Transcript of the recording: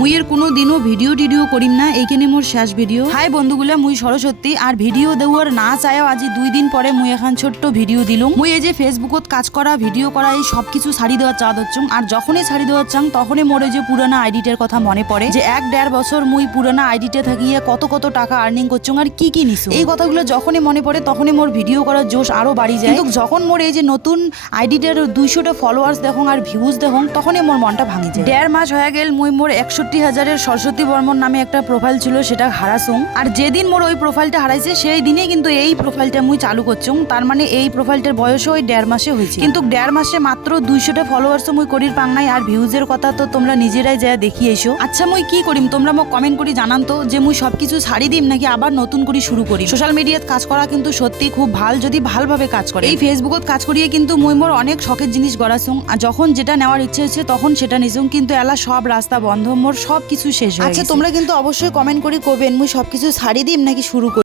মুই এর কোনো দিনও ভিডিও টিডিও করিম না, এইখানে মোর শেষ ভিডিও। হাই বন্ধুগুলা, মুই সরস্বতী আর ভিডিও দেওয়ার না চাইও আজি 2 দিন পরে মুই এখন ছোট্ট ভিডিও দিলুম। মুই এই যে ফেসবুকত কাজ করা ভিডিও করা এই সব কিছু ছাড়ি দেওয়ার চা দচ্ছং, আর যখনই ছাড়ি দেওয়ার চাং তখনই মোর যে পুরানা আইডিটার কথা মনে পড়ে যে 1-1.5 বছর মুই পুরানা আইডিতে থাকিয়ে কত কত টাকা আর্নিং করছং আর কি কি নিছো। এই কথাগুলো যখনই মনে পড়ে তখনই মোর ভিডিও করার জোশ আরো বাড়ি যায়। কিন্তু যখন মোর এই যে নতুন আইডিটার 200টা ফলোয়ার্স দেখং আর ভিউজ দেখং তখনই মোর মনটা ভাঙি যায়। 1.5 মাস হয়ে গেল মুই মোর 61,000-এর সরস্বতী বর্মন নামে একটা প্রোফাইল ছিল সেটা হারাছুং, আর যেদিন মোর ওই প্রোফাইলটা হারাইছে সেই দিনে কিন্তু এই প্রোফাইলটা মুই চালু করছুং। তার মানে এই প্রোফাইলটার বয়সও ওই 1.5 মাসে হয়েছে, কিন্তু 1.5 মাসে মাত্র 200টা ফলোয়ার্স মুই করির পাং নাই। আর ভিউজের কথা তো তোমরা নিজেরাই যা দেখিয়ে এসো। আচ্ছা মুই কি করিম তোমরা মোক কমেন্ট করি জানান তো, যে মুই সবকিছু ছাড়ি দিম নাকি আবার নতুন করে শুরু করি। সোশ্যাল মিডিয়াত কাজ করা কিন্তু সত্যি খুব ভাল যদি ভালভাবে কাজ করে। এই ফেসবুকত কাজ করিয়ে কিন্তু মুই মোর অনেক শখের জিনিস গড়াছুং, আর যখন যেটা নেওয়ার ইচ্ছে হচ্ছে তখন সেটা নিছুং, কিন্তু এলা সব রাস্তা বন্ধ, মোর সব কিছু শেষ হয়ে গেছে। আচ্ছা তোমরা কিন্তু অবশ্যই কমেন্ট করি কবেন মুই সবকিছু ছাড়ি দিম নাকি শুরু করি।